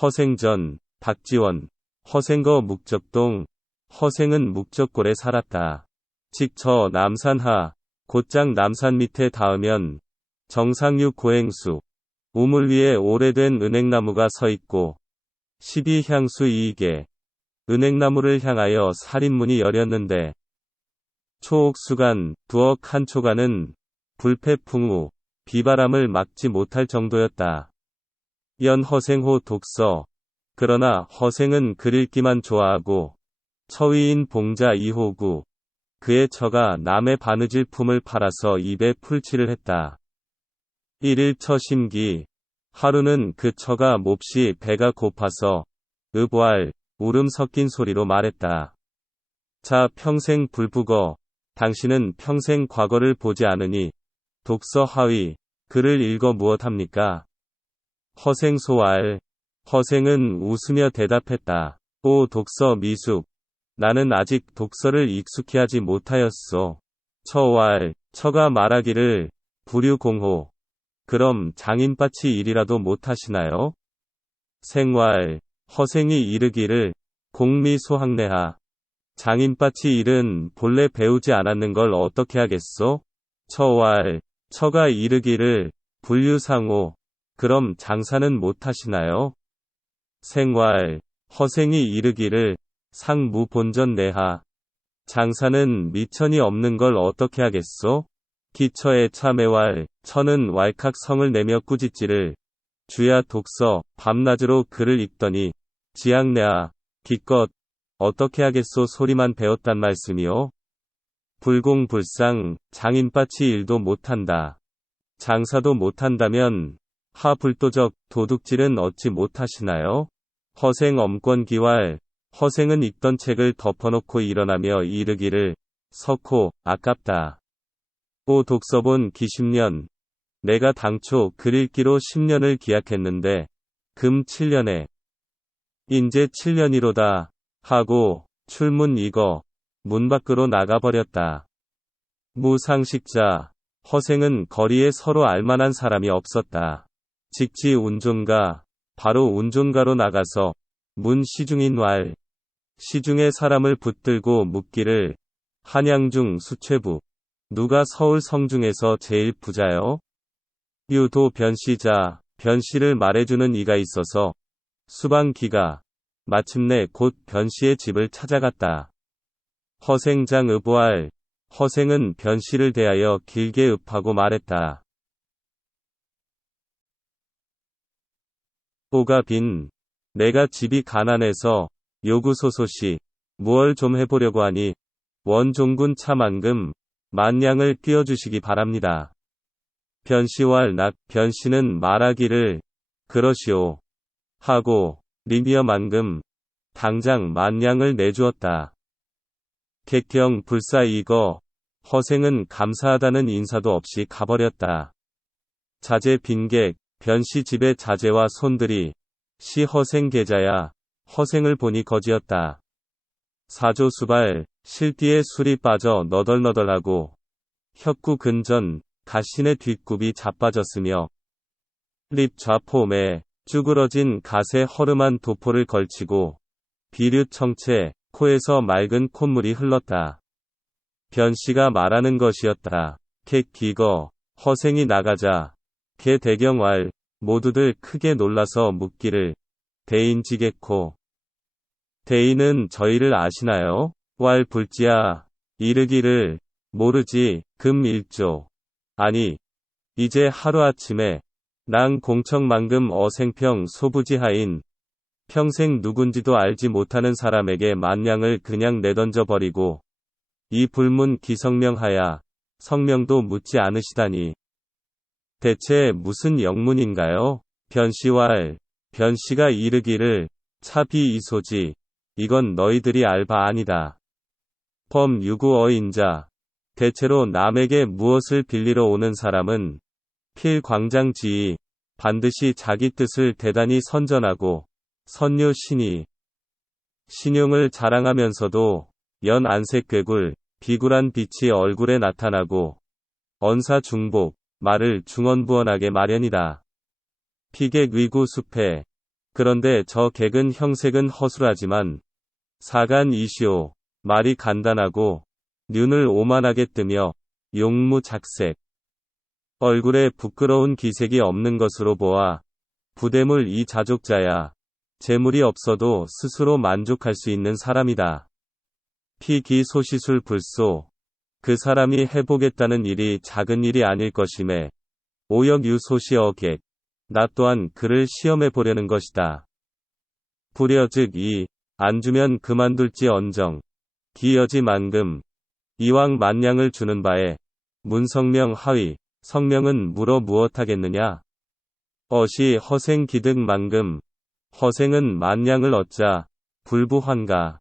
허생전, 박지원, 허생거 묵적동, 허생은 묵적골에 살았다. 직저 남산하, 곧장 남산 밑에 닿으면 정상유 고행수, 우물 위에 오래된 은행나무가 서 있고 12향수 2개, 은행나무를 향하여 살인문이 열렸는데 초옥수간, 두억 한 초간은 불패풍우, 비바람을 막지 못할 정도였다. 연 허생호 독서. 그러나 허생은 글 읽기만 좋아하고 처위인 봉자 2호구. 그의 처가 남의 바느질 품을 팔아서 입에 풀칠을 했다. 1일 처심기. 하루는 그 처가 몹시 배가 고파서 읍왈, 울음 섞인 소리로 말했다. 자 평생 불북어. 당신은 평생 과거를 보지 않으니 독서 하위, 글을 읽어 무엇합니까? 허생 소알. 허생은 웃으며 대답했다. 오 독서 미숙. 나는 아직 독서를 익숙히 하지 못하였소. 처왈. 처가 말하기를 불유공호. 그럼 장인밭이 일이라도 못하시나요? 생왈. 허생이 이르기를 공미소학내하. 장인밭이 일은 본래 배우지 않았는 걸 어떻게 하겠소? 처왈. 처가 이르기를 불유상호. 그럼 장사는 못하시나요? 생왈. 허생이 이르기를 상무본전내하. 장사는 미천이 없는 걸 어떻게 하겠소? 기처의 참외왈. 처는 왈칵 성을 내며 꾸짖지를 주야 독서, 밤낮으로 글을 읽더니 지학내하. 기껏 어떻게 하겠소 소리만 배웠단 말씀이요? 불공불상. 장인밭이 일도 못한다. 장사도 못한다면 하불도적 도둑질은 어찌 못하시나요? 허생 엄권기왈. 허생은 읽던 책을 덮어놓고 일어나며 이르기를 석호, 아깝다. 오 독서본 기십년. 내가 당초 글 읽기로 10년을 기약했는데 금 7년에 인제 7년이로다 하고 출문 이거 문 밖으로 나가버렸다. 무상식자. 허생은 거리에 서로 알만한 사람이 없었다. 직지 운종가. 바로 운종가로 나가서 문 시중인 왈. 시중에 사람을 붙들고 묻기를 한양중 수최부. 누가 서울 성중에서 제일 부자요? 유도 변시자. 변시를 말해주는 이가 있어서 수방기가 마침내 곧 변시의 집을 찾아갔다. 허생장 읍왈. 허생은 변시를 대하여 길게 읍하고 말했다. 호가 빈. 내가 집이 가난해서 요구소소시 무얼 좀 해보려고 하니 원종군 차만금 만냥을 끼워주시기 바랍니다. 변시왈 낙. 변시는 말하기를 그러시오 하고 리미어 만금 당장 만냥을 내주었다. 객경 불사 이거. 허생은 감사하다는 인사도 없이 가버렸다. 자제 빈객. 변시 집의 자제와 손들이 시 허생 계자야. 허생을 보니 거지였다. 사조 수발. 실띠에 술이 빠져 너덜너덜하고 혁구 근전 가신의 뒷굽이 자빠졌으며 립 좌포매 쭈그러진 갓에 허름한 도포를 걸치고 비류 청채 코에서 맑은 콧물이 흘렀다. 변씨가 말하는 것이었다. 개 기거. 허생이 나가자 개 대경왈. 모두들 크게 놀라서 묻기를 대인지겠코. 대인은 저희를 아시나요? 왈 불지야. 이르기를 모르지. 금 1조. 아니 이제 하루아침에 낭 공청만금 어생평 소부지하인 평생 누군지도 알지 못하는 사람에게 만냥을 그냥 내던져 버리고 이 불문 기성명하야 성명도 묻지 않으시다니. 대체 무슨 영문인가요? 변시왈. 변시가 이르기를 차비 이소지. 이건 너희들이 알 바 아니다. 범유구어인자. 대체로 남에게 무엇을 빌리러 오는 사람은 필광장지이 반드시 자기 뜻을 대단히 선전하고 선료 신이 신용을 자랑하면서도 연 안색괴굴 비굴한 빛이 얼굴에 나타나고 언사중복 말을 중언부언하게 마련이다. 피객 위구 수패. 그런데 저 객은 형색은 허술하지만 사간 이시오. 말이 간단하고 눈을 오만하게 뜨며 용무작색. 얼굴에 부끄러운 기색이 없는 것으로 보아 부대물 이 자족자야. 재물이 없어도 스스로 만족할 수 있는 사람이다. 피기소시술 불소. 그 사람이 해보겠다는 일이 작은 일이 아닐 것임에 오역유소시어객. 나 또한 그를 시험해 보려는 것이다. 불여즉 안 주면 그만둘지 언정. 기여지 만금. 이왕 만냥을 주는 바에 문성명 하위. 성명은 물어 무엇하겠느냐. 어시 허생 기득 만금. 허생은 만냥을 얻자. 불부환가.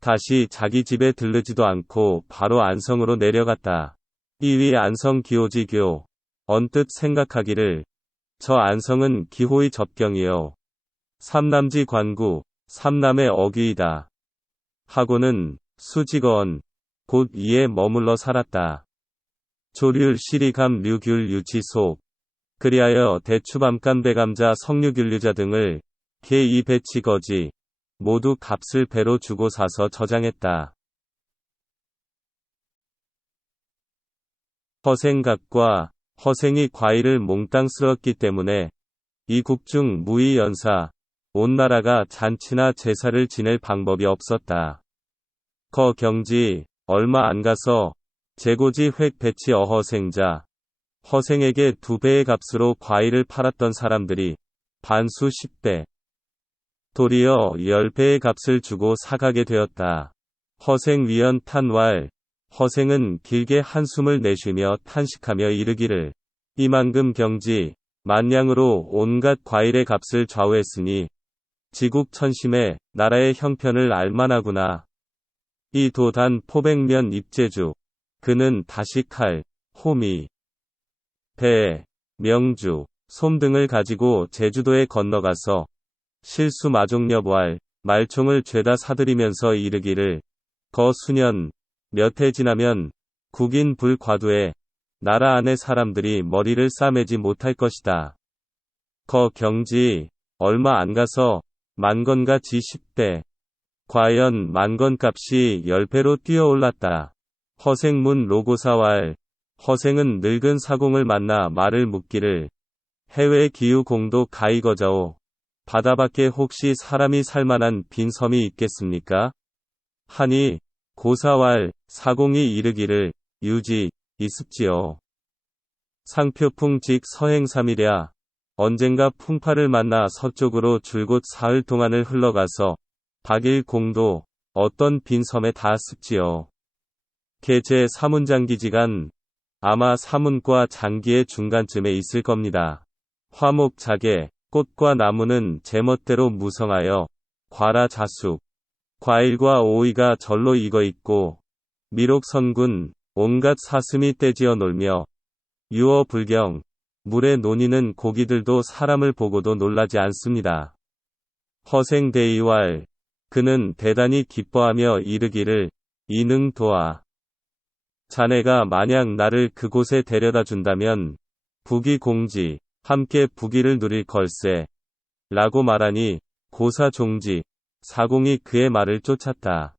다시 자기 집에 들르지도 않고 바로 안성으로 내려갔다. 이위 안성 기호지교. 언뜻 생각하기를 저 안성은 기호의 접경이요. 삼남지 관구, 삼남의 어귀이다. 하고는 수직어언, 곧 이에 머물러 살았다. 조률 시리감 류귤 유치속. 그리하여 대추밤간 배감자 석류균류자 등을 개 배치거지 모두 값을 배로 주고 사서 저장했다. 허생각과 허생이 과일을 몽땅 쓸었기 때문에 이 국중 무의연사 온 나라가 잔치나 제사를 지낼 방법이 없었다. 거경지 얼마 안 가서 재고지 획 배치 어허생자 허생에게 2배의 값으로 과일을 팔았던 사람들이 반수 10배 도리어 10배의 값을 주고 사가게 되었다. 허생 위연 탄왈. 허생은 길게 한숨을 내쉬며 탄식하며 이르기를 이만금 경지 만냥으로 온갖 과일의 값을 좌우했으니 지국천심에 나라의 형편을 알만하구나. 이 도단 포백면 입제주. 그는 다시 칼, 호미, 배, 명주, 솜 등을 가지고 제주도에 건너가서 실수 마종렵왈 말총을 죄다 사들이면서 이르기를 거 수년 몇 해 지나면 국인 불과두에 나라 안의 사람들이 머리를 싸매지 못할 것이다. 거 경지 얼마 안 가서 만건가 지 10배 과연 만건값이 10배로 뛰어올랐다. 허생문 로고사왈. 허생은 늙은 사공을 만나 말을 묻기를 해외 기후 공도 가이거자오. 바다밖에 혹시 사람이 살만한 빈 섬이 있겠습니까? 하니 고사왈. 사공이 이르기를 유지 있습지요. 상표풍 직 서행삼이랴. 언젠가 풍파를 만나 서쪽으로 줄곧 사흘 동안을 흘러가서 박일 공도 어떤 빈 섬에 닿았습지요. 개제 사문장기지간. 아마 사문과 장기의 중간쯤에 있을 겁니다. 화목 자개. 꽃과 나무는 제멋대로 무성하여 과라 자숙. 과일과 오이가 절로 익어 있고 미록선군 온갖 사슴이 떼지어 놀며 유어 불경. 물에 논이는 고기들도 사람을 보고도 놀라지 않습니다. 허생 대이왈. 그는 대단히 기뻐하며 이르기를 이능 도아. 자네가 만약 나를 그곳에 데려다 준다면 부귀 공지 함께 부귀를 누릴 걸세. 라고 말하니 고사 종지 사공이 그의 말을 쫓았다.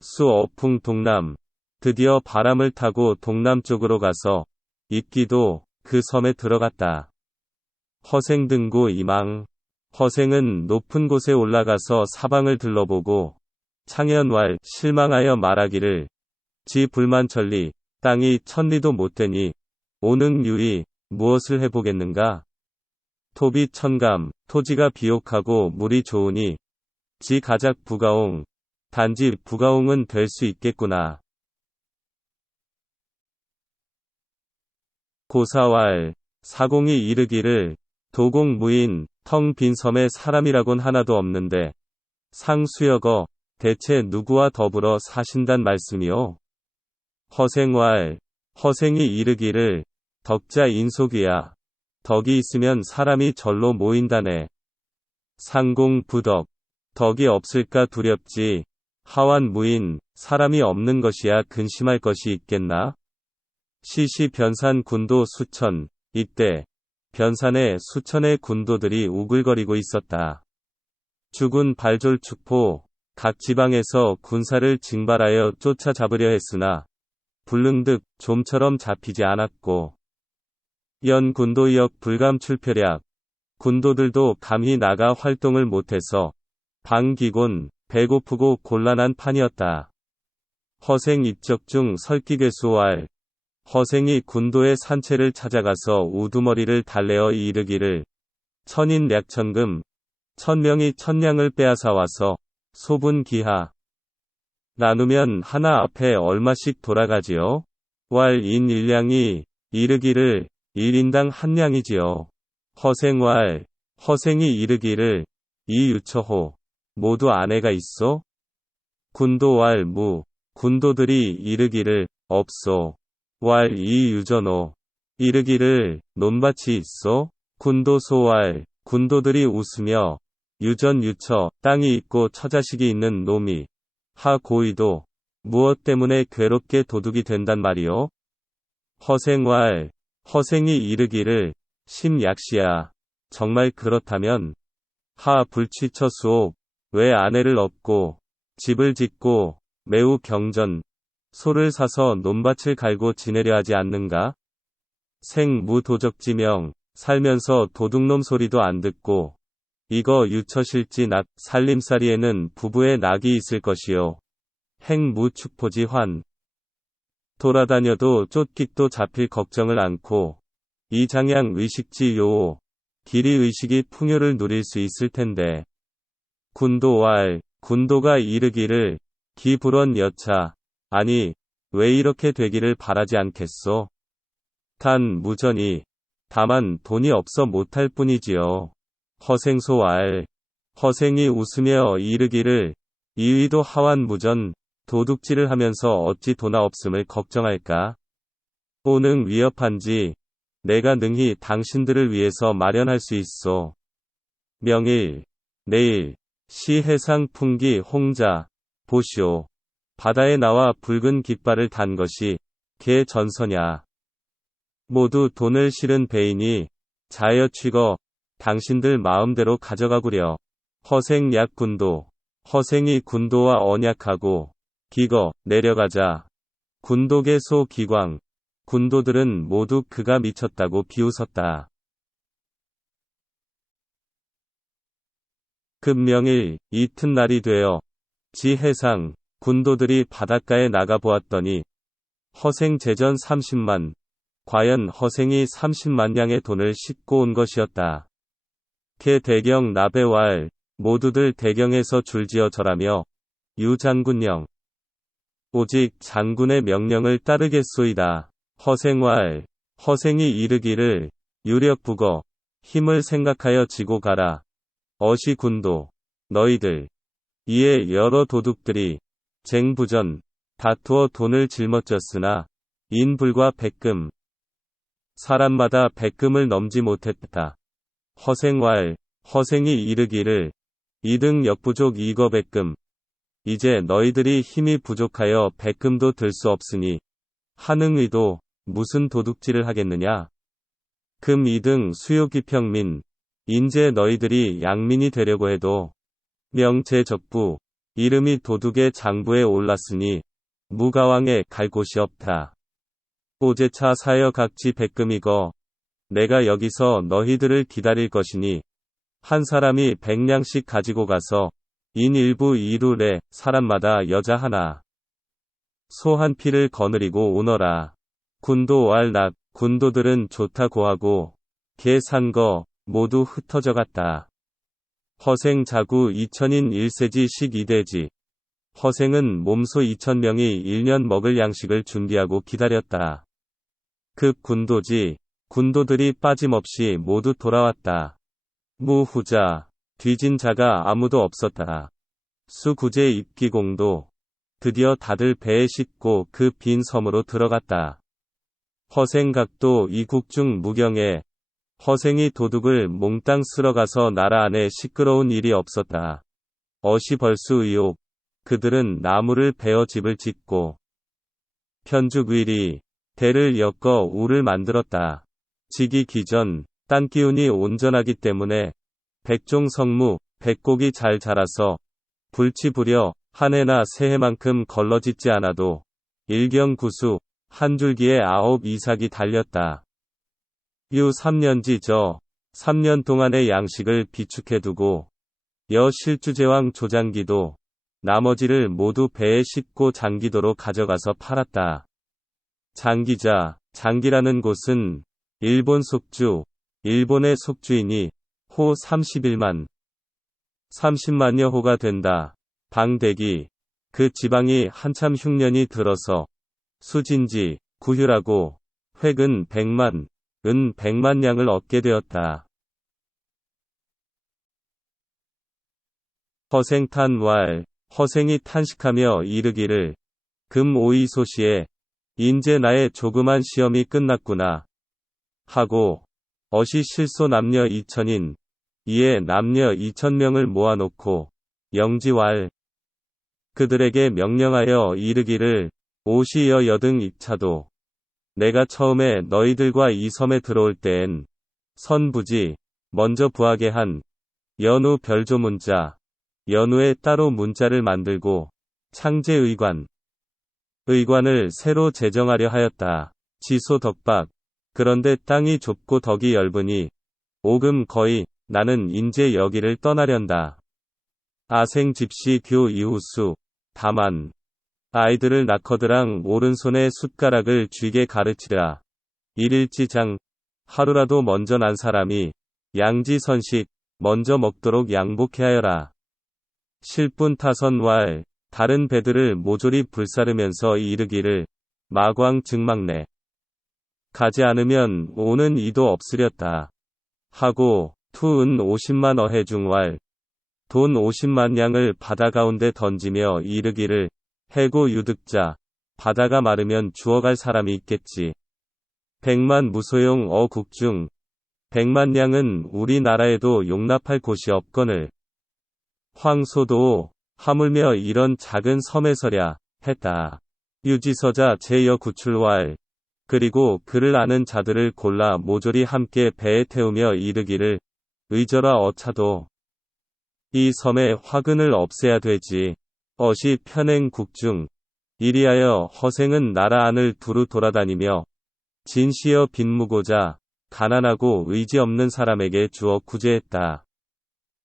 수어풍 동남. 드디어 바람을 타고 동남쪽으로 가서 입기도 그 섬에 들어갔다. 허생 등고 이망. 허생은 높은 곳에 올라가서 사방을 들러보고 창현왈 실망하여 말하기를 지 불만천리 땅이 천리도 못 되니 오능유이 무엇을 해보겠는가. 토비 천감. 토지가 비옥하고 물이 좋으니 지 가작 부가옹. 단지 부가옹은 될 수 있겠구나. 고사왈. 사공이 이르기를 도공 무인 텅 빈 섬에 사람이라곤 하나도 없는데 상수여거 대체 누구와 더불어 사신단 말씀이요. 허생왈. 허생이 이르기를 덕자 인속이야. 덕이 있으면 사람이 절로 모인다네. 상공 부덕. 덕이 없을까 두렵지. 하완 무인. 사람이 없는 것이야 근심할 것이 있겠나. 시시 변산 군도 수천. 이때 변산에 수천의 군도들이 우글거리고 있었다. 죽은 발졸축포, 각 지방에서 군사를 징발하여 쫓아잡으려 했으나 불능득 좀처럼 잡히지 않았고 연 군도역 불감출표략, 군도들도 감히 나가 활동을 못해서 방기곤, 배고프고 곤란한 판이었다. 허생 입적 중 설기괴수왈, 허생이 군도의 산채를 찾아가서 우두머리를 달래어 이르기를 천인 략천금, 천명이 천냥을 빼앗아 와서 소분기하 나누면 하나 앞에 얼마씩 돌아가지요? 왈인 일량이 이르기를 1인당 한 냥이지요. 허생왈, 허생이 이르기를 이 유처호 모두 아내가 있소? 군도왈 무, 군도들이 이르기를 없소. 왈 이 유전호 이르기를 논밭이 있소? 군도소왈, 군도들이 웃으며 유전 유처 땅이 있고 처자식이 있는 놈이 하 고이도 무엇 때문에 괴롭게 도둑이 된단 말이요? 허생왈, 허생이 이르기를 심약시야 정말 그렇다면 하 불취처수옥 왜 아내를 얻고 집을 짓고 매우 경전 소를 사서 논밭을 갈고 지내려 하지 않는가? 생무도적지명 살면서 도둑놈 소리도 안 듣고 이거 유처실지 낙 살림살이에는 부부의 낙이 있을 것이요. 행무축포지환 돌아다녀도 쫓깃도 잡힐 걱정을 않고 이 장양 의식지 요오 길이 의식이 풍요를 누릴 수 있을 텐데 군도왈 군도가 이르기를 기불원 여차 아니 왜 이렇게 되기를 바라지 않겠소? 단 무전이 다만 돈이 없어 못할 뿐이지요. 허생소왈 허생이 웃으며 이르기를 이의도 하완 무전 도둑질을 하면서 어찌 도나 없음을 걱정할까? 오능 위협한지 내가 능히 당신들을 위해서 마련할 수 있소. 명일 내일 시해상 풍기 홍자 보시오. 바다에 나와 붉은 깃발을 단 것이 개 전서냐. 모두 돈을 실은 배이니 자여 취거 당신들 마음대로 가져가구려. 허생 약군도 허생이 군도와 언약하고 기거 내려가자. 군도계 소 기광 군도들은 모두 그가 미쳤다고 비웃었다. 급명일 이튿날이 되어 지해상 군도들이 바닷가에 나가보았더니 허생 재전 30만 과연 허생이 30만 냥의 돈을 싣고 온 것이었다. 개 대경 나베왈 모두들 대경에서 줄지어 절하며 유장군령 오직 장군의 명령을 따르겠소이다. 허생왈 허생이 이르기를 유력부거 힘을 생각하여 지고 가라. 어시군도 너희들 이에 여러 도둑들이 쟁부전 다투어 돈을 짊어졌으나 인불과 백금 사람마다 백금을 넘지 못했다. 허생왈 허생이 이르기를 이등 역부족 이거 백금 이제 너희들이 힘이 부족하여 백금도 들 수 없으니 한응의도 무슨 도둑질을 하겠느냐. 금 2등 수요기평민 인제 너희들이 양민이 되려고 해도 명제적부 이름이 도둑의 장부에 올랐으니 무가왕에 갈 곳이 없다. 오제차 사여 각지 백금이거 내가 여기서 너희들을 기다릴 것이니 한 사람이 100냥씩 가지고 가서 인 일부 이룰에 사람마다 여자 하나 소 한 피를 거느리고 오너라. 군도왈 낙 군도들은 좋다 고하고 개 산 거 모두 흩어져 갔다. 허생 자구 2000인 1세지씩 2대지. 허생은 몸소 2000명이 1년 먹을 양식을 준비하고 기다렸다. 급 군도지 군도들이 빠짐없이 모두 돌아왔다. 무후자 뒤진 자가 아무도 없었다. 수구제 입기공도 드디어 다들 배에 싣고 그 빈 섬으로 들어갔다. 허생각도 이국중 무경에 허생이 도둑을 몽땅 쓸어가서 나라 안에 시끄러운 일이 없었다. 어시벌수 의옥 그들은 나무를 베어 집을 짓고 편죽위리 대를 엮어 우를 만들었다. 지기 기전 땅 기운이 온전하기 때문에 백종성무, 백곡이 잘 자라서 불치부려 한 해나 새해만큼 걸러짓지 않아도 일경구수 한 줄기에 9 이삭이 달렸다. 유 3년지 저 3년 동안의 양식을 비축해두고 여 실주제왕 조장기도 나머지를 모두 배에 싣고 장기도로 가져가서 팔았다. 장기자, 장기라는 곳은 일본 속주, 일본의 속주이니 호 31만, 30만여 호가 된다. 방대기, 그 지방이 한참 흉년이 들어서 수진지, 구휴라고 획은 100만, 은 100만 냥을 얻게 되었다. 허생탄왈, 허생이 탄식하며 이르기를 금 오이소시에 인제 나의 조그만 시험이 끝났구나 하고 어시 실소 남녀 2천인 이에 남녀 2,000명을 모아놓고 영지왈 그들에게 명령하여 이르기를 오시여 여등 입차도 내가 처음에 너희들과 이 섬에 들어올 때엔 선부지 먼저 부하게 한 연우 별조문자 연우에 따로 문자를 만들고 창제의관 의관을 새로 제정하려 하였다. 지소 덕박 그런데 땅이 좁고 덕이 엷으니 오금 거의 나는 인제 여기를 떠나련다. 아생 집시 교 이후수 다만 아이들을 낳거드랑 오른손에 숟가락을 쥐게 가르치라. 일일지장 하루라도 먼저 난 사람이 양지선식 먼저 먹도록 양복해 하여라. 실분 타선왈 다른 배들을 모조리 불사르면서 이르기를 마광 증막내 가지 않으면 오는 이도 없으렸다. 하고 투은 50만 어해중왈 돈 50만 냥을 바다 가운데 던지며 이르기를 해고 유득자 바다가 마르면 주워갈 사람이 있겠지. 100만 무소용 어국중 100만 냥은 우리나라에도 용납할 곳이 없거늘 황소도 하물며 이런 작은 섬에서랴 했다. 유지서자 제여 구출왈 그리고 그를 아는 자들을 골라 모조리 함께 배에 태우며 이르기를 의절아 어차도 이 섬의 화근을 없애야 되지. 어시 편행 국중 이리하여 허생은 나라 안을 두루 돌아다니며 진시여 빈무고자 가난하고 의지 없는 사람에게 주어 구제했다.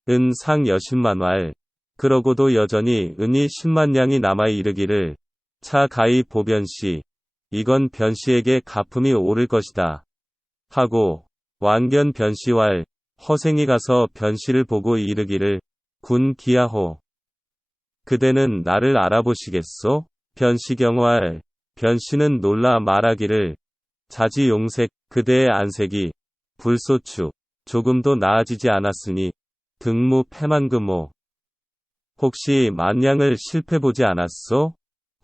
은 상 여십만왈 그러고도 여전히 은이 10만 냥이 남아 이르기를 차 가히 보변시 이건 변시에게 가품이 오를 것이다. 하고 완견 변시왈 허생이 가서 변시를 보고 이르기를 군 기하호 그대는 나를 알아보시겠소? 변시경왈 변시는 놀라 말하기를 자지용색 그대의 안색이 불소추 조금도 나아지지 않았으니 등무 패만금호 혹시 만냥을 실패보지 않았소?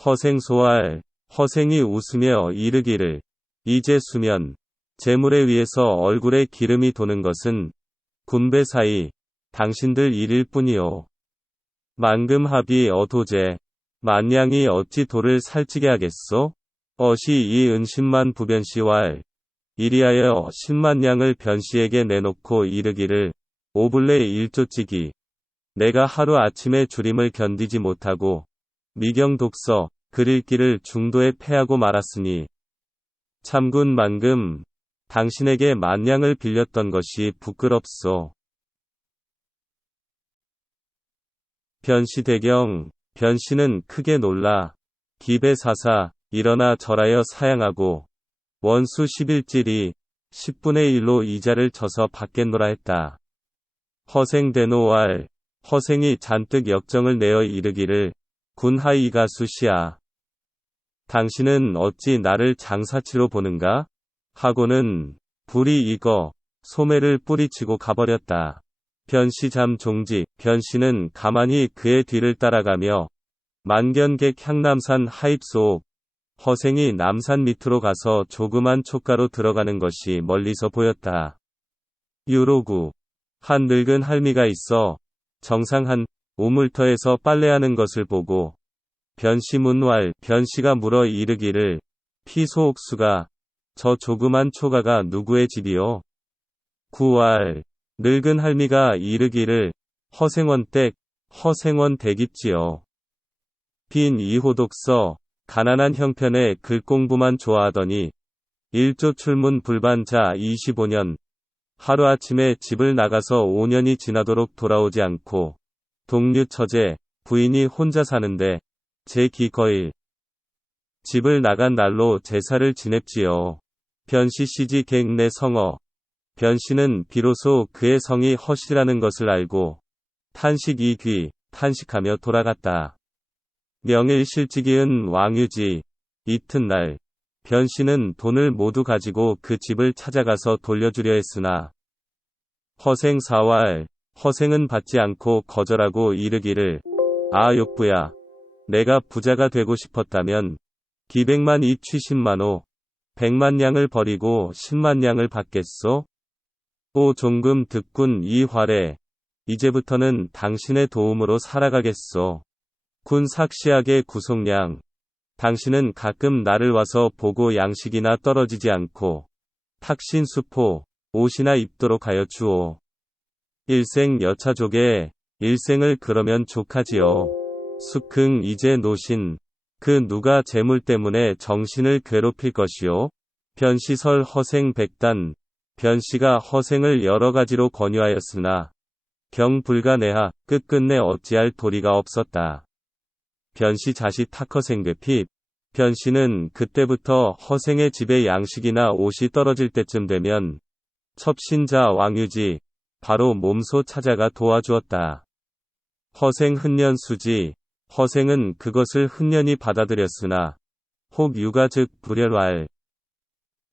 허생소왈 허생이 웃으며 이르기를 이제 수면 재물에 위해서 얼굴에 기름이 도는 것은 군배 사이 당신들 일일 뿐이오. 만금합이 어도제 만냥이 어찌 돌을 살찌게 하겠소? 어시 이 은십만 부변시왈 이리하여 10만 냥을 변시에게 내놓고 이르기를 오블레 일조찌기 내가 하루 아침에 주림을 견디지 못하고 미경 독서 글읽기를 중도에 패하고 말았으니 참군 만금 당신에게 만냥을 빌렸던 것이 부끄럽소. 변시대경 변시는 크게 놀라 기배사사 일어나 절하여 사양하고 원수 11찔이 10분의 1로 이자를 쳐서 받겠노라 했다. 허생대노왈 허생이 잔뜩 역정을 내어 이르기를 군하이가 수시아 당신은 어찌 나를 장사치로 보는가? 하고는 불이 익어 소매를 뿌리치고 가버렸다. 변시잠 종지 변시는 가만히 그의 뒤를 따라가며 만견객 향남산 하입소옥 허생이 남산 밑으로 가서 조그만 촉가로 들어가는 것이 멀리서 보였다. 유로구 한 늙은 할미가 있어 정상한 우물터에서 빨래하는 것을 보고 변시문왈 변시가 물어 이르기를 피소옥수가 저 조그만 초가가 누구의 집이요? 9월 늙은 할미가 이르기를 허생원댁 허생원댁입지요. 빈 2호 독서 가난한 형편에 글공부만 좋아하더니 일조 출문 불반자 25년 하루아침에 집을 나가서 5년이 지나도록 돌아오지 않고 동류 처제 부인이 혼자 사는데 제 기거일 집을 나간 날로 제사를 지냅지요. 변씨 시지 객내 성어 변씨는 비로소 그의 성이 허씨라는 것을 알고 탄식이 귀 탄식하며 돌아갔다. 명일 실직이은 왕유지 이튿날 변씨는 돈을 모두 가지고 그 집을 찾아가서 돌려주려 했으나 허생 4월 허생은 받지 않고 거절하고 이르기를 아 욕부야 내가 부자가 되고 싶었다면 기백만 이 취십만호 100만 냥을 버리고 10만 냥을 받겠소? 오 종금 득군 이 활에 이제부터는 당신의 도움으로 살아가겠소. 군 삭시하게 구속량 당신은 가끔 나를 와서 보고 양식이나 떨어지지 않고 탁신 수포 옷이나 입도록 하여 주오. 일생 여차족에 일생을 그러면 족하지요. 숙흥 이제 노신 그 누가 재물 때문에 정신을 괴롭힐 것이요. 변시설 허생 백단 변씨가 허생을 여러 가지로 권유하였으나 경불가내하 끝끝내 어찌할 도리가 없었다. 변씨 자시 탁허생급히 변씨는 그때부터 허생의 집에 양식이나 옷이 떨어질 때쯤 되면 첩신자 왕유지 바로 몸소 찾아가 도와주었다. 허생 흔년 수지 허생은 그것을 흔년히 받아들였으나 혹 유가 즉 불열왈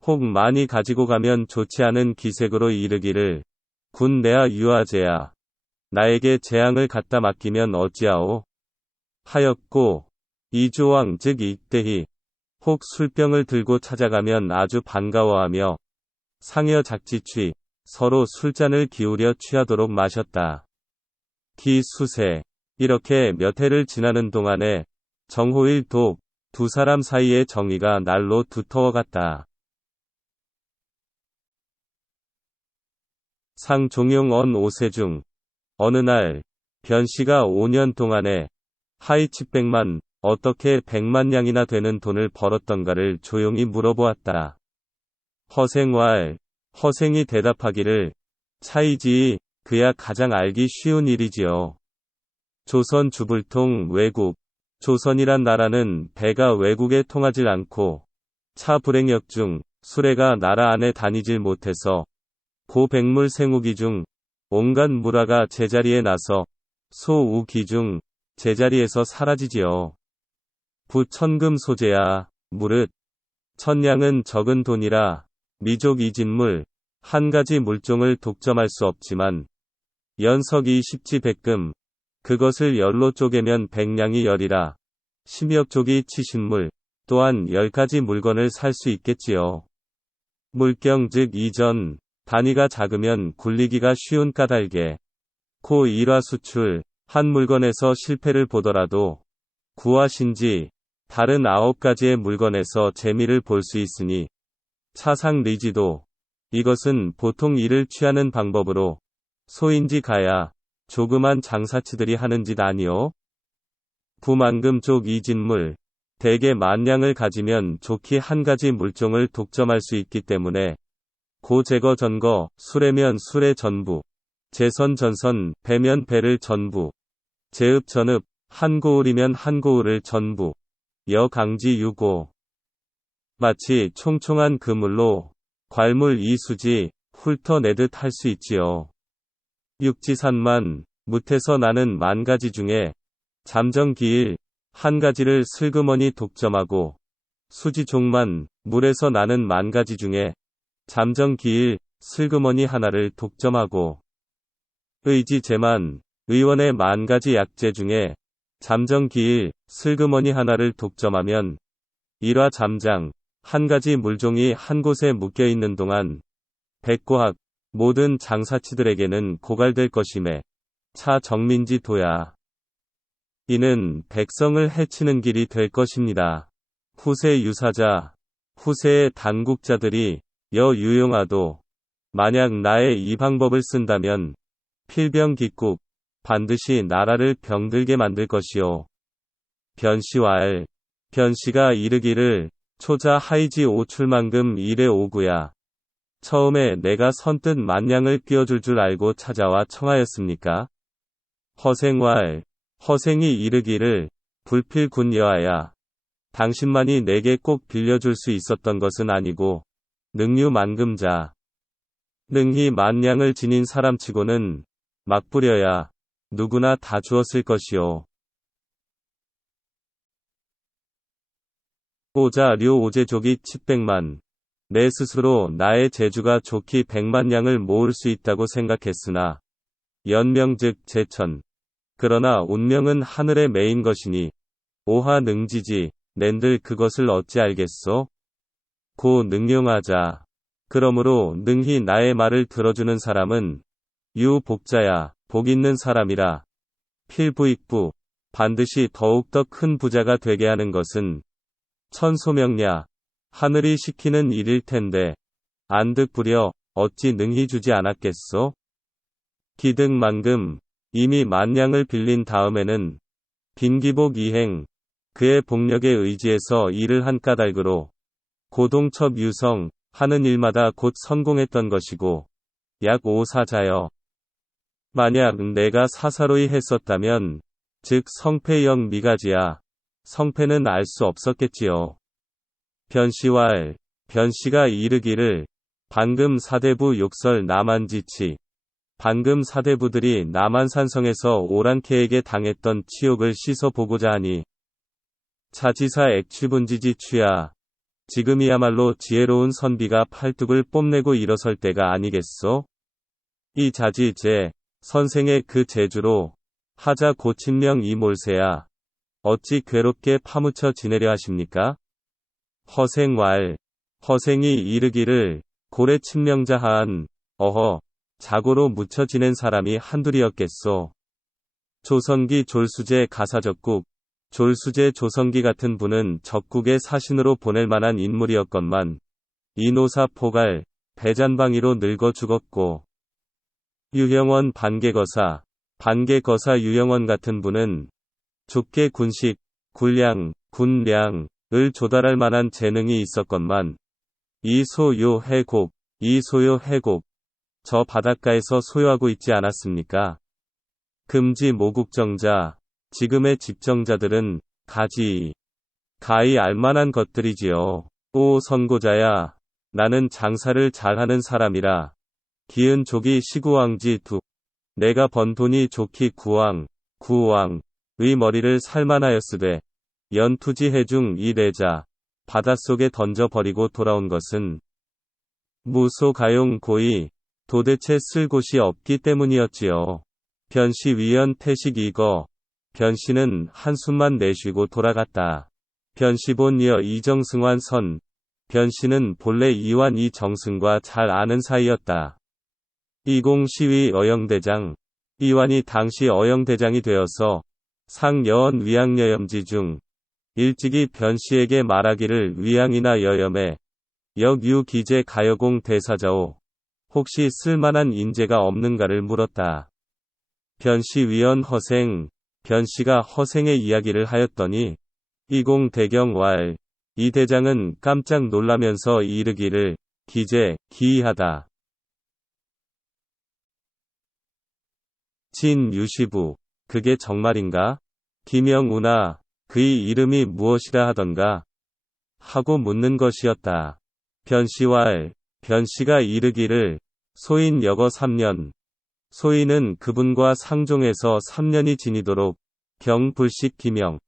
혹 많이 가지고 가면 좋지 않은 기색으로 이르기를 군 내아 유아제야 나에게 재앙을 갖다 맡기면 어찌하오 하였고 이조왕 즉 이때희 혹 술병을 들고 찾아가면 아주 반가워하며 상여 작지취 서로 술잔을 기울여 취하도록 마셨다. 기수세 이렇게 몇 해를 지나는 동안에 정호일 독 두 사람 사이의 정의가 날로 두터워갔다. 상종용 언 5세 중 어느 날 변씨가 5년 동안에 하이치백만 어떻게 100만 냥이나 되는 돈을 벌었던가를 조용히 물어보았다. 허생왈 허생이 대답하기를 차이지 그야 가장 알기 쉬운 일이지요. 조선 주불통 외국 조선이란 나라는 배가 외국에 통하질 않고 차 불행역 중 수레가 나라 안에 다니질 못해서 고백물 생우기 중 온갖 물화가 제자리에 나서 소우기 중 제자리에서 사라지지요. 부천금 소재야 무릇 천냥은 적은 돈이라 미족 이진물 한 가지 물종을 독점할 수 없지만 연석이 십지 백금 그것을 열로 쪼개면 100냥이 열이라 십여 쪽이 치신물 또한 10가지 물건을 살 수 있겠지요. 물경 즉 이전 단위가 작으면 굴리기가 쉬운 까닭에 고 일화 수출 한 물건에서 실패를 보더라도 구하신지 다른 9가지의 물건에서 재미를 볼 수 있으니 차상 리지도 이것은 보통 이를 취하는 방법으로 소인지 가야 조그만 장사치들이 하는 짓 아니요. 부만금 쪽 이진물 대개 만냥을 가지면 좋기 한 가지 물종을 독점할 수 있기 때문에 고제거 전거 수레면 수레 전부 제선 전선 배면 배를 전부 제읍 전읍 한고을이면 한고을을 전부 여강지 유고 마치 총총한 그물로 괄물 이수지 훑어내듯 할 수 있지요. 육지산만 뭇에서 나는 만가지 중에 잠정기일 한 가지를 슬그머니 독점하고 수지종만 물에서 나는 만가지 중에 잠정기일 슬그머니 하나를 독점하고 의지제만 의원의 만가지 약재 중에 잠정기일 슬그머니 하나를 독점하면 일화 잠장 한 가지 물종이 한 곳에 묶여있는 동안 백고학 모든 장사치들에게는 고갈될 것임에 차 정민지 도야. 이는 백성을 해치는 길이 될 것입니다. 후세 유사자 후세의 단국자들이 여유용하도 만약 나의 이 방법을 쓴다면 필병기국 반드시 나라를 병들게 만들 것이요. 변시왈 변시가 이르기를 초자 하이지 오출만금 이래 오구야. 처음에 내가 선뜻 만냥을 끼워줄 줄 알고 찾아와 청하였습니까? 허생왈 허생이 이르기를 불필군 여하야. 당신만이 내게 꼭 빌려줄 수 있었던 것은 아니고 능유만금자. 능히 만냥을 지닌 사람치고는 막부려야 누구나 다 주었을 것이요. 오자료 오제족이 칩백만. 내 스스로 나의 재주가 좋기 100만냥을 모을 수 있다고 생각했으나 연명즉 제천. 그러나 운명은 하늘에 매인 것이니 오하 능지지 낸들 그것을 어찌 알겠소? 고 능용하자. 그러므로 능히 나의 말을 들어주는 사람은 유복자야 복 있는 사람이라. 필부익부 반드시 더욱더 큰 부자가 되게 하는 것은 천소명야 하늘이 시키는 일일 텐데 안득부려 어찌 능히 주지 않았겠소? 기득만금 이미 만냥을 빌린 다음에는 빈기복 이행 그의 복력에 의지해서 일을 한 까닭으로 고동첩 유성 하는 일마다 곧 성공했던 것이고 약 5사자여. 만약 내가 사사로이 했었다면 즉 성패영 미가지야. 성패는 알 수 없었겠지요. 변시왈 변시가 이르기를 방금 사대부 욕설 남한지치. 방금 사대부들이 남한산성에서 오랑캐에게 당했던 치욕을 씻어보고자 하니 차지사 액취분지지 취야. 지금이야말로 지혜로운 선비가 팔뚝을 뽐내고 일어설 때가 아니겠소? 이 자지제 선생의 그 재주로 하자 고친명 이 몰세야. 어찌 괴롭게 파묻혀 지내려 하십니까? 허생왈 허생이 이르기를 고래 친명자하한 어허 자고로 묻혀 지낸 사람이 한둘이었겠소. 조선기 졸수제 가사적국 졸수제 조선기 같은 분은 적국의 사신으로 보낼 만한 인물이었건만 이노사 포갈 배잔방이로 늙어 죽었고 유형원 반개거사 반개거사 유형원 같은 분은 족계 군식 군량 군량을 조달할 만한 재능이 있었건만 이소요 해곡 이소요 해곡 저 바닷가에서 소요하고 있지 않았습니까? 금지 모국정자 지금의 직정자들은 가히 알만한 것들이지요. 오 선고자야 나는 장사를 잘하는 사람이라 기은 족이 시구왕지 두 내가 번 돈이 좋기 구왕의 머리를 살만하였으되 연투지 해중 이 레자 바닷속에 던져버리고 돌아온 것은 무소가용 고의 도대체 쓸 곳이 없기 때문이었지요. 변시 위연 태식 이거 변시는 한숨만 내쉬고 돌아갔다. 변시본 여 이정승환 선 변시는 본래 이완 이정승과 잘 아는 사이였다. 이공시위 어영대장 이완이 당시 어영대장이 되어서 상여원 위양여염지 중 일찍이 변시에게 말하기를 위양이나 여염에 역유기재 가여공 대사자오 혹시 쓸만한 인재가 없는가를 물었다. 변시위원 허생 변시가 허생의 이야기를 하였더니 이공대경왈 이 대장은 깜짝 놀라면서 이르기를 기재 기이하다. 진유시부 그게 정말인가? 김영우나 그의 이름이 무엇이라 하던가? 하고 묻는 것이었다. 변시왈 변시가 이르기를 소인 여거 3년 소인은 그분과 상종해서 3년이 지니도록 경불식 기명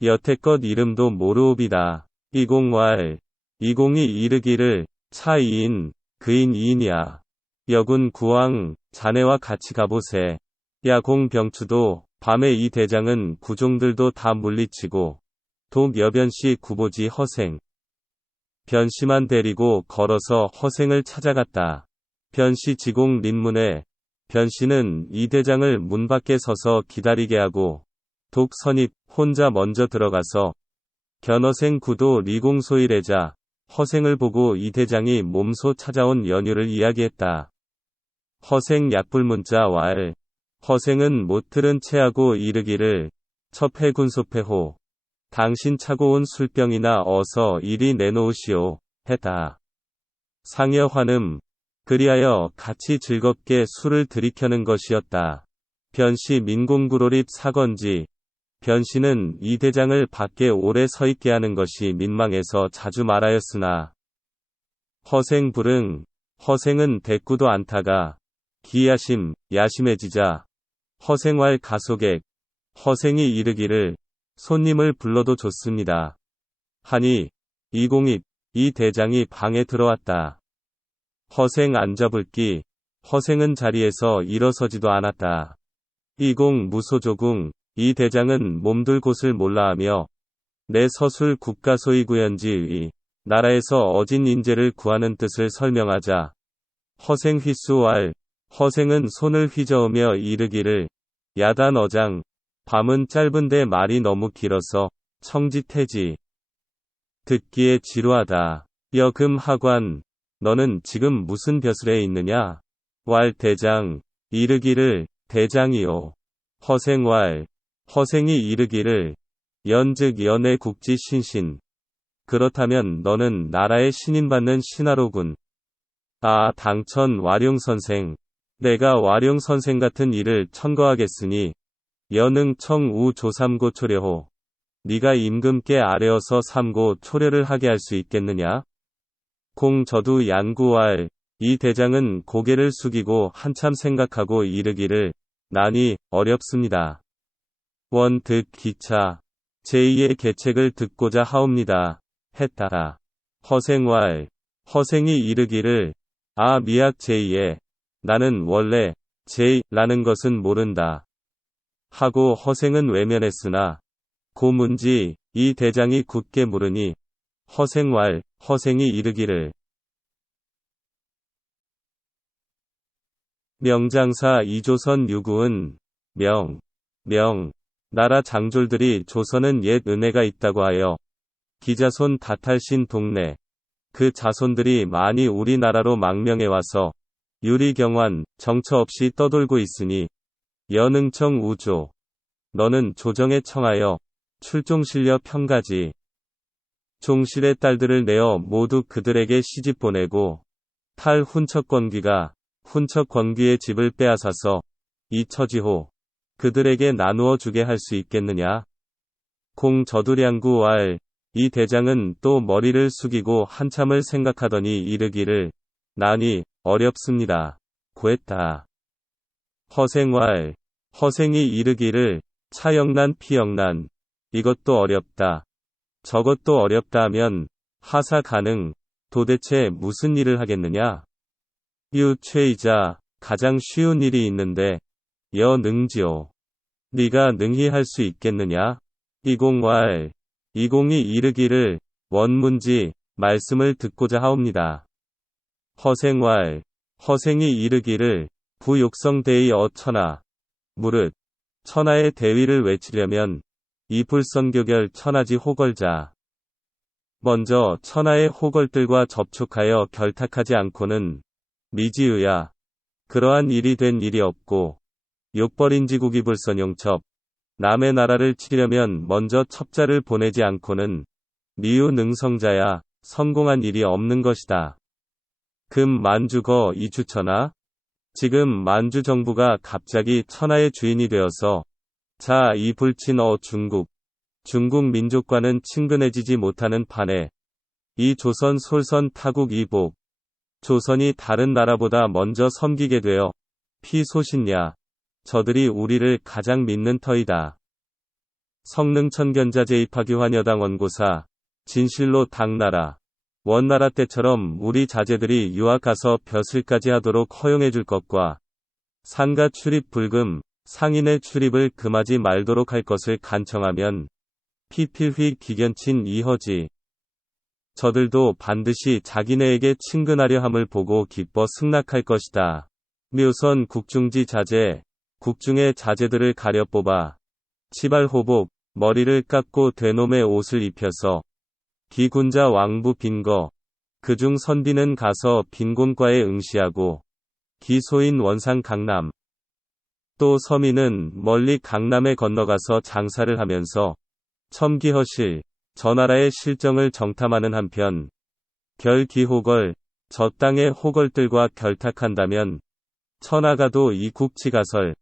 여태껏 이름도 모르오비다. 이공왈 이공이 이르기를 차이인 그인 이인이야. 여군 구왕 자네와 같이 가보세. 야공 병추도 밤에 이 대장은 구종들도 다 물리치고 독 여변시 구보지 허생 변시만 데리고 걸어서 허생을 찾아갔다. 변시 지공 린문에 변시는 이 대장을 문 밖에 서서 기다리게 하고 독 선입 혼자 먼저 들어가서 견어생 구도 리공소이래자 허생을 보고 이 대장이 몸소 찾아온 연유를 이야기했다. 허생 약불문자 왈. 허생은 못 들은 체하고 이르기를 첩해군소패호. 당신 차고 온 술병이나 어서 이리 내놓으시오. 했다. 상여 환음. 그리하여 같이 즐겁게 술을 들이켜는 것이었다. 변씨 민공구로립 사건지. 변씨는 이 대장을 밖에 오래 서 있게 하는 것이 민망해서 자주 말하였으나 허생 불응. 허생은 대꾸도 않다가 기야심 야심해지자 허생왈 가소객. 허생이 이르기를 손님을 불러도 좋습니다. 하니 이공입. 이 대장이 방에 들어왔다. 허생 앉아불기. 허생은 자리에서 일어서지도 않았다. 이공 무소조궁. 이 대장은 몸둘 곳을 몰라하며 내 서술 국가소이구현지의 나라에서 어진 인재를 구하는 뜻을 설명하자 허생 휘수왈. 허생은 손을 휘저으며 이르기를 야단 어장. 밤은 짧은데 말이 너무 길어서 청짓해지. 듣기에 지루하다. 여금 하관. 너는 지금 무슨 벼슬에 있느냐? 왈 대장. 이르기를 대장이요. 허생 왈. 허생이 이르기를 연즉 연의 국지 신신. 그렇다면 너는 나라의 신임받는 신하로군. 아 당천 와룡선생. 내가 와룡선생 같은 일을 천거하겠으니 연흥 청우 조삼고 초려호. 네가 임금께 아뢰어서 삼고 초려를 하게 할 수 있겠느냐? 공저두 양구왈. 이 대장은 고개를 숙이고 한참 생각하고 이르기를 난이 어렵습니다. 원득 기차. 제2의 계책을 듣고자 하옵니다. 했다. 허생왈. 허생이 이르기를 아 미약 제2의. 나는 원래 제2라는 것은 모른다. 하고 허생은 외면했으나 고문지. 이 대장이 굳게 물으니 허생왈. 허생이 이르기를 명장사 이조선 유구은 명. 나라 장졸들이 조선은 옛 은혜가 있다고 하여 기자손 다탈신 동네. 그 자손들이 많이 우리나라로 망명해 와서 유리경환 정처 없이 떠돌고 있으니 연흥청 우조. 너는 조정에 청하여 출종실려 평가지. 종실의 딸들을 내어 모두 그들에게 시집 보내고 탈 훈척권귀가 훈척권귀의 집을 빼앗아서 이 처지호. 그들에게 나누어 주게 할 수 있겠느냐? 공저두량구 왈. 이 대장은 또 머리를 숙이고 한참을 생각하더니 이르기를 난이 어렵습니다. 고했다. 허생왈. 허생이 이르기를 차영난 피영난. 이것도 어렵다. 저것도 어렵다 하면 하사 가능. 도대체 무슨 일을 하겠느냐? 유최이자 가장 쉬운 일이 있는데 여 능지요. 네가 능히 할 수 있겠느냐? 이공왈. 이공이 이르기를 원문지 말씀을 듣고자 하옵니다. 허생왈. 허생이 이르기를 부욕성대의 어천하. 무릇 천하의 대위를 외치려면 이불선교결 천하지 호걸자. 먼저 천하의 호걸들과 접촉하여 결탁하지 않고는 미지유야. 그러한 일이 된 일이 없고 욕벌인지국이 불선용첩. 남의 나라를 치려면 먼저 첩자를 보내지 않고는 미유능성자야. 성공한 일이 없는 것이다. 금 만주거 이주천하. 지금 만주 정부가 갑자기 천하의 주인이 되어서 자 이 불친 중국 민족과는 친근해지지 못하는 판에 이 조선 솔선 타국 이복. 조선이 다른 나라보다 먼저 섬기게 되어 피소신야. 저들이 우리를 가장 믿는 터이다. 성능천견자 제2파규환여당 원고사. 진실로 당나라. 원나라 때처럼 우리 자제들이 유학 가서 벼슬까지 하도록 허용해 줄 것과 상가 출입 불금, 상인의 출입을 금하지 말도록 할 것을 간청하면 피필휘 기견친 이허지. 저들도 반드시 자기네에게 친근하려 함을 보고 기뻐 승낙할 것이다. 묘선 국중지 자제. 국중의 자제들을 가려 뽑아 치발호복, 머리를 깎고 되놈의 옷을 입혀서 기군자 왕부 빈거, 그중 선비는 가서 빈곤과에 응시하고 기소인 원상 강남. 또 서민은 멀리 강남에 건너가서 장사를 하면서 첨기허실, 저 나라의 실정을 정탐하는 한편 결기호걸, 저 땅의 호걸들과 결탁한다면 천하가도 이 국치가설,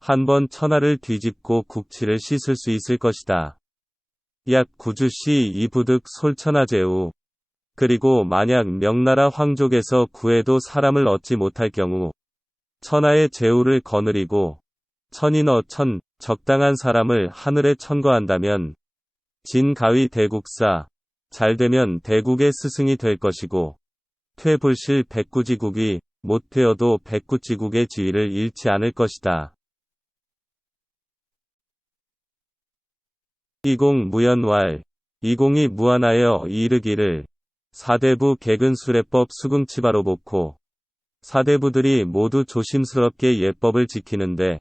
한번 천하를 뒤집고 국치를 씻을 수 있을 것이다. 약 9주시 이부득 솔천하제우. 그리고 만약 명나라 황족에서 구해도 사람을 얻지 못할 경우 천하의 제우를 거느리고 천인어천 적당한 사람을 하늘에 천거한다면 진가위 대국사, 잘되면 대국의 스승이 될 것이고 퇴불실 백구지국이 못되어도 백구지국의 지위를 잃지 않을 것이다. 이공무연왈, 이공이 무한하여 이르기를 사대부 개근수례법 수긍치바로 복호. 사대부들이 모두 조심스럽게 예법을 지키는데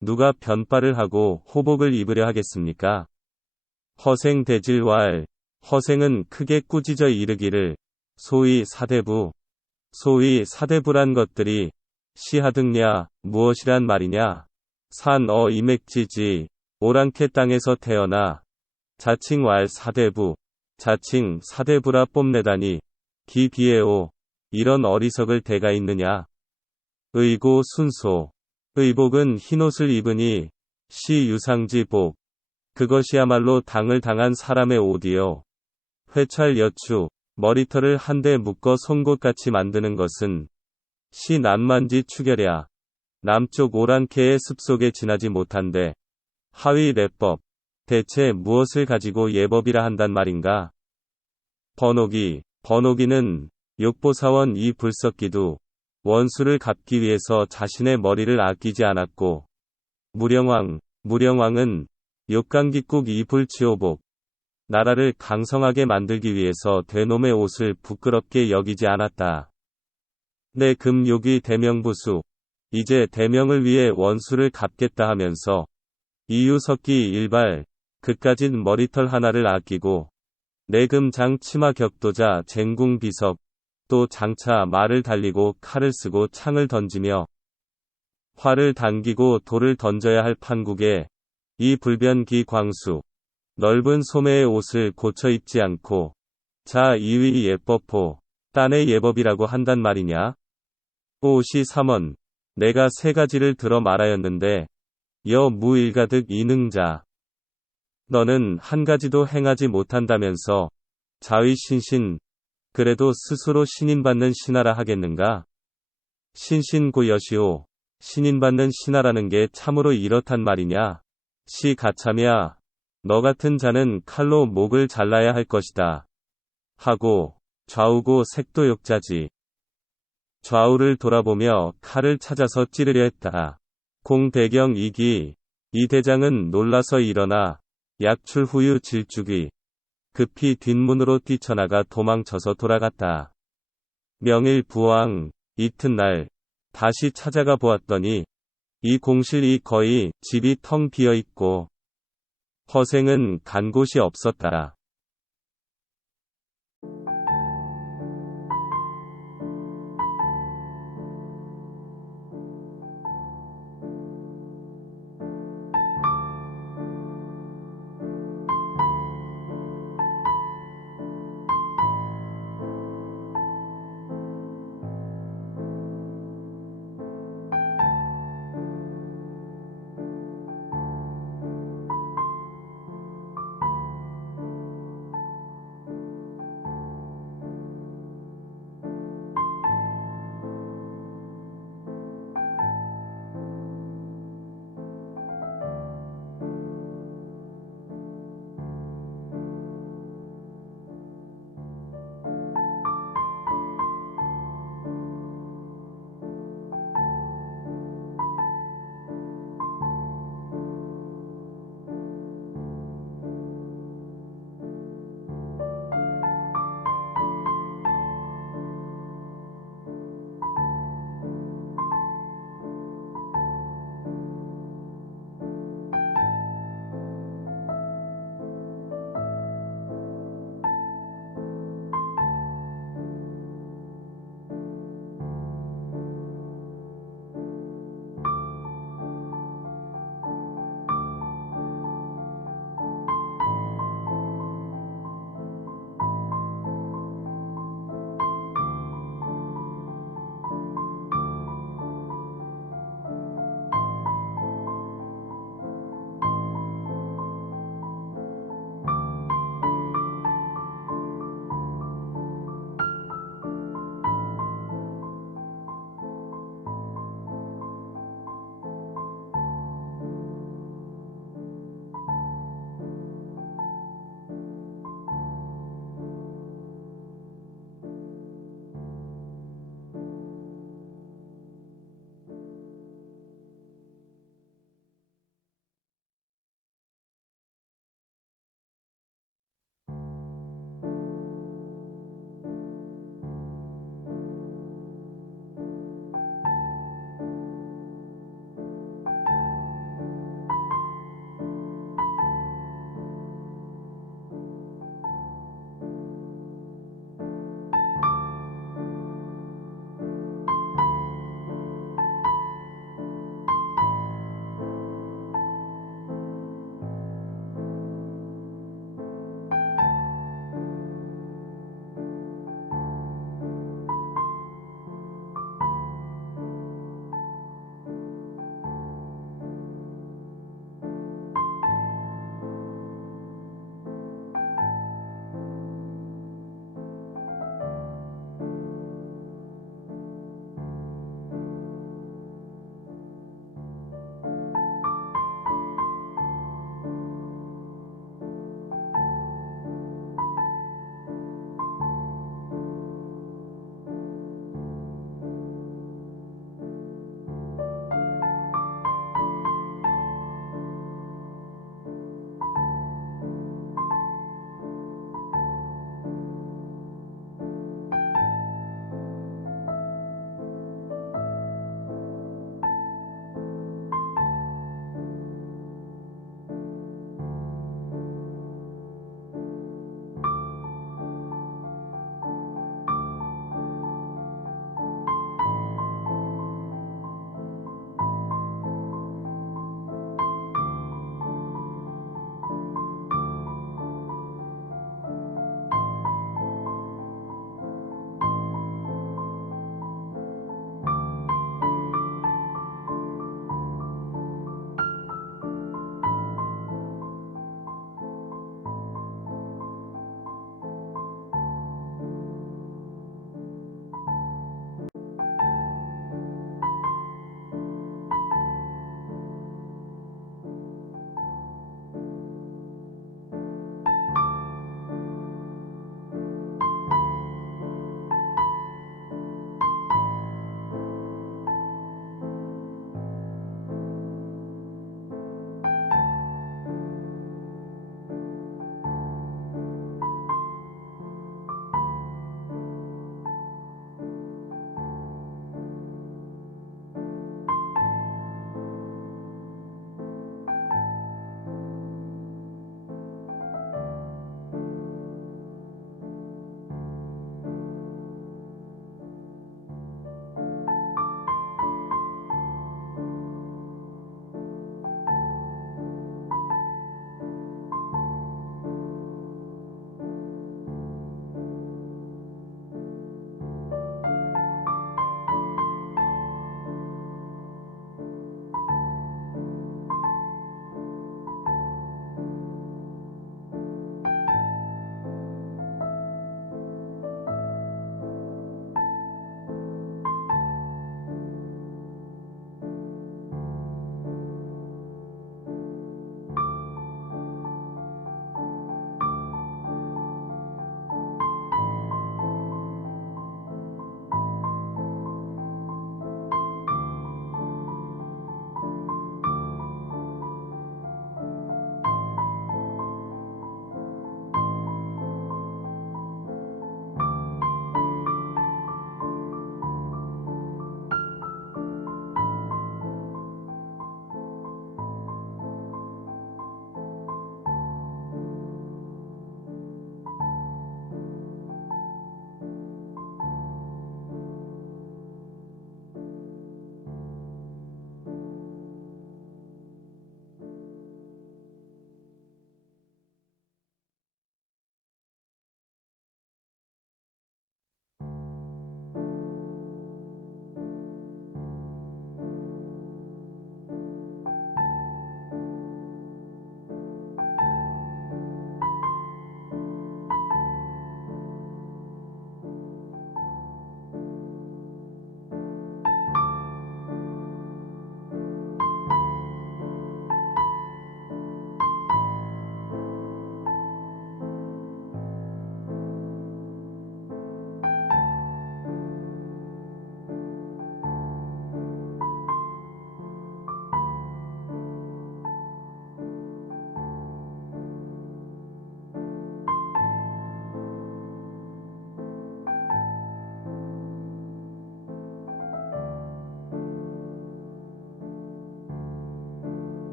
누가 변발을 하고 호복을 입으려 하겠습니까? 허생대질왈, 허생은 크게 꾸짖어 이르기를 소위 사대부. 소위 사대부란 것들이 시하등냐 무엇이란 말이냐. 산어 이맥지지 오랑캐 땅에서 태어나 자칭 왈 사대부, 자칭 사대부라 뽐내다니 기비에오. 이런 어리석을 대가 있느냐. 의고 순소. 의복은 흰옷을 입으니 시유상지복. 그것이야말로 당을 당한 사람의 옷이요. 회찰여추. 머리털을 한데 묶어 송곳같이 만드는 것은 시난만지 추결야. 남쪽 오랑캐의 습속에 지나지 못한데 하위 래법. 대체 무엇을 가지고 예법이라 한단 말인가? 번옥이는 욕보사원 이 불석기도 원수를 갚기 위해서 자신의 머리를 아끼지 않았고 무령왕은 욕강기국 이 불치오복. 나라를 강성하게 만들기 위해서 되놈의 옷을 부끄럽게 여기지 않았다. 내 금욕이 대명부수. 이제 대명을 위해 원수를 갚겠다 하면서 이유석기 일발, 그까진 머리털 하나를 아끼고 내금장 치마 격도자 쟁궁 비석, 또 장차 말을 달리고 칼을 쓰고 창을 던지며 활을 당기고 돌을 던져야 할 판국에 이 불변기 광수, 넓은 소매의 옷을 고쳐 입지 않고 자 이위 예법호, 딴의 예법이라고 한단 말이냐? 오시 3원, 내가 세 가지를 들어 말하였는데 여무일가득 이능자. 너는 한 가지도 행하지 못한다면서 자위신신, 그래도 스스로 신인받는 신하라 하겠는가? 신신고여시오. 신인받는 신하라는 게 참으로 이렇단 말이냐? 시 가참이야. 너 같은 자는 칼로 목을 잘라야 할 것이다. 하고 좌우고 색도욕자지. 좌우를 돌아보며 칼을 찾아서 찌르려 했다. 공대경 2기. 이 대장은 놀라서 일어나 약출 후유 질주기. 급히 뒷문으로 뛰쳐나가 도망쳐서 돌아갔다. 명일 부왕. 이튿날 다시 찾아가 보았더니 이 공실이 거의 집이 텅 비어 있고 허생은 간 곳이 없었다.